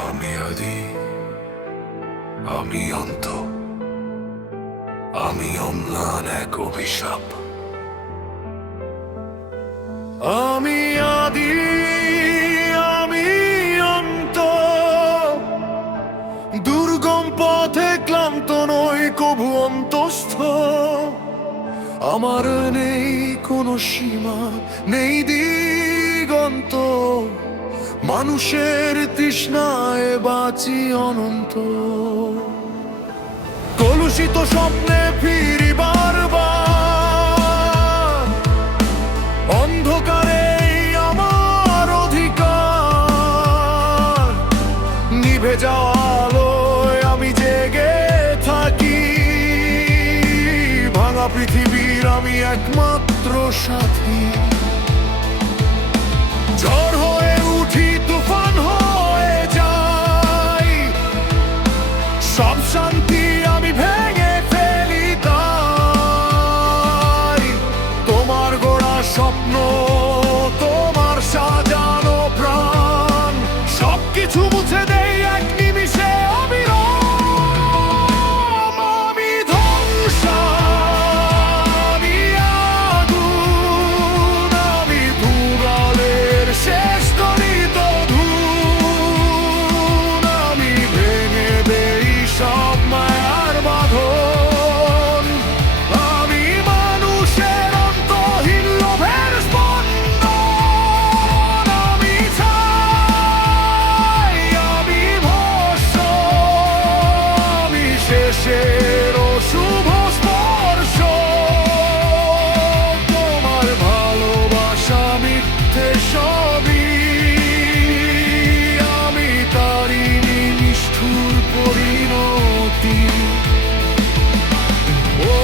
আমি আদি, আমি অন্ত, আমি অম্লান এক অভিশাপ। আমি আদি, আমি অন্ত, দুর্গম পথে ক্লান্ত নই কবু অন্তস্থ। আমার নেই কোনো সীমা, নেই দিগন্ত, মানুষের তৃষ্ণায় বাঁচি অনন্ত। কলুষিত স্বপ্নে ফিরি বারবার, অন্ধকারে আমার অধিকার। নিভে যাওয়া আলোয় আমি জেগে থাকি, ভাঙা পৃথিবীর আমি একমাত্র সাথী। ঝড় হয়ে উঠি, তুফান হয়ে যাই, সব শান্তি আমি ভেঙে ফেলি তাই। তোমার গড়া স্বপ্ন, তোমার সাজানো প্রাণ, সবকিছু মুছে দেই এক নিমিষে অবিরাম। আমি ধ্বংস, আমি আগুন, আমি ধুলালের শেষ তরিত ধূল। আমি ভেঙে দেই সব মায়ার বাঁধন, আমি মানুষের অন্তহীন লোভের স্পন্দন। আমি ছাই, আমি ভস্ম, আমি শেষের অশুভ স্পর্শ। তোমার ভালোবাসা মিথ্যে সবই, আমি তারিণী নিষ্ঠুর পরিণতি। ও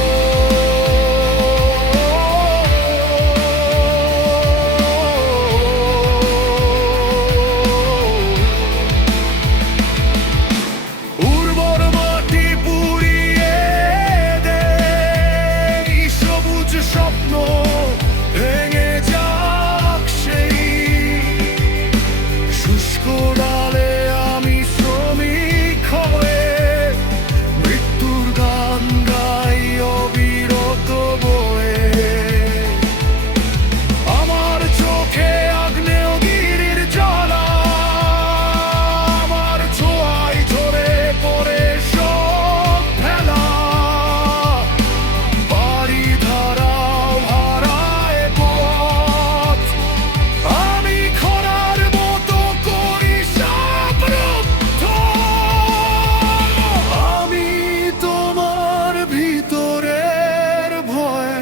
উর্বর মাটি পুড়িয়ে দেই, সবুজ স্বপ্ন ভেঙে যাক সেই। শুষ্ক ডালে আমি শ্রমিক হয়ে মৃত্যুর গান গাই অবিরত বয়ে। আমার চোখে আগ্নেয়গিরির জ্বালা, আমার ছোঁয়ায় ঝরে পড়ে সব ফেলা। বাড়ি ধারাও হারায় পথ, আমি খরার মতো করি সব রুদ্ধ। আমি তোমার ভিতরের ভয়,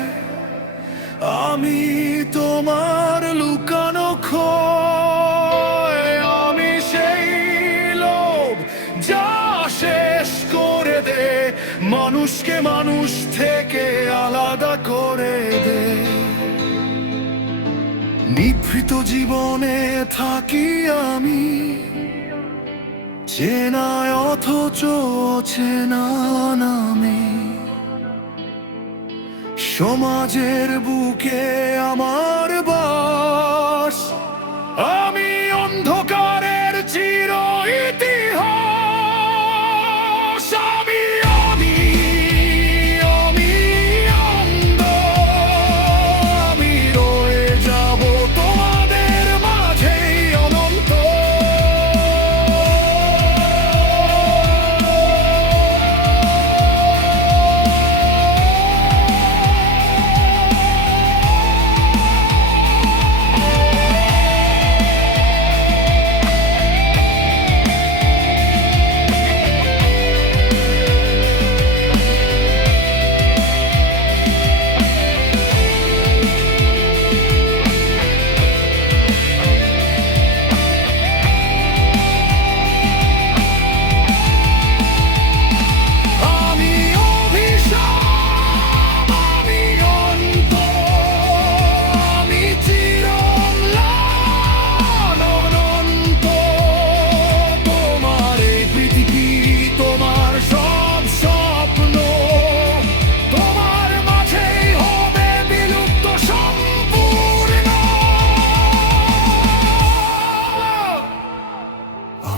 আমি তোমার লুকানো ক্ষয়। আমি সেই লোভ যা শেষ করে দে, মানুষকে মানুষ থেকে আলাদা করে দে। নিভৃত জীবনে থাকি আমি, চেনায় অথচ অচেনা নামে। সমাজের বুকে আমার বাস, আমি অন্ধকারের চির ইতিহাস। আমি আমি আমি অন্ধ, আমি রয়ে যাব তোমাদের মাঝেই অনন্ত।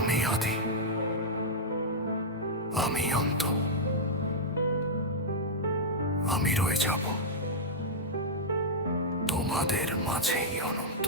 আমি আদি, আমি অন্ত, আমি রয়ে যাব তোমাদের মাঝেই অনন্ত।